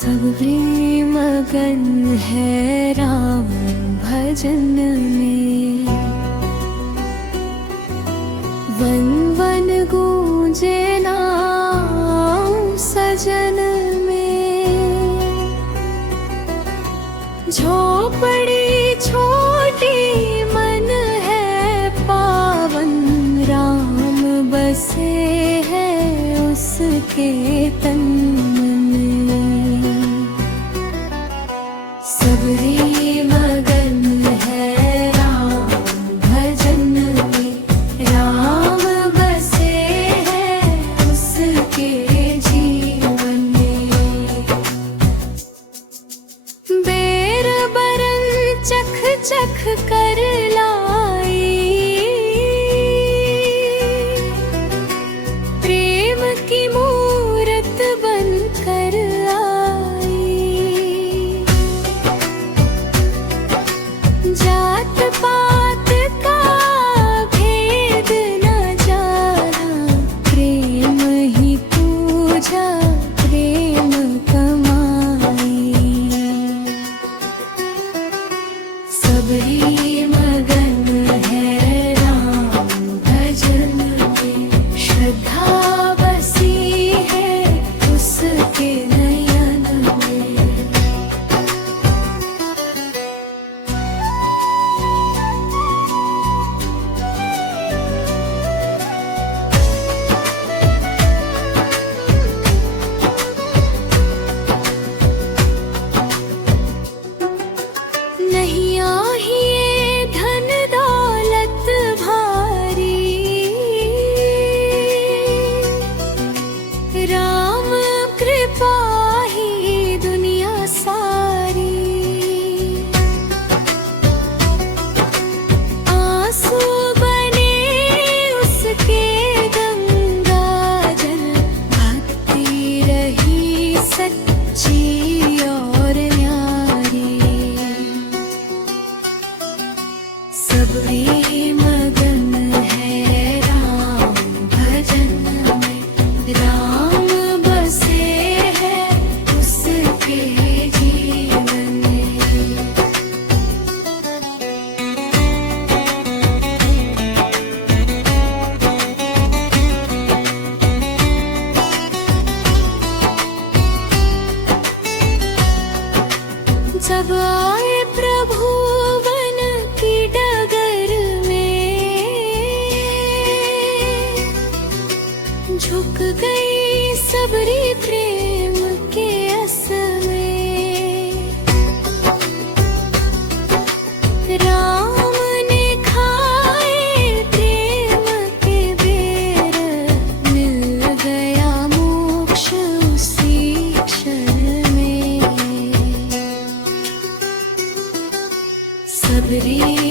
सबरी मगन है राम भजन में, वन वन गूंजे नाम सजन में। झोपड़ी छोटी मन है पावन, राम बसे है उसके तन में। सबरी मगन है राम भजन में, राम बसे है उसके जीवन में। बेर बरन चख चख कर लाई, प्रेम की मूरत बन कर जात पात का भेद न जाना, प्रेम ही पूजा प्रेम कमाई। सबरी मगन है राम भजन में, श्रद्धा बसी है उसके नयन में। राम कृपा ही दुनिया सारी, आंसू बने उसके गंगा जल, भक्ति रही सच्ची और न्यारी। सबरी मगन है राम भजन में, राम बसे है उसके जीवन में। जब आए प्रभु वन की डगर में, झुक गई सबरी प्रेम के अस में। राम ने खाए प्रेम के बेर, मिल गया मोक्ष उसी क्षण में। सबरी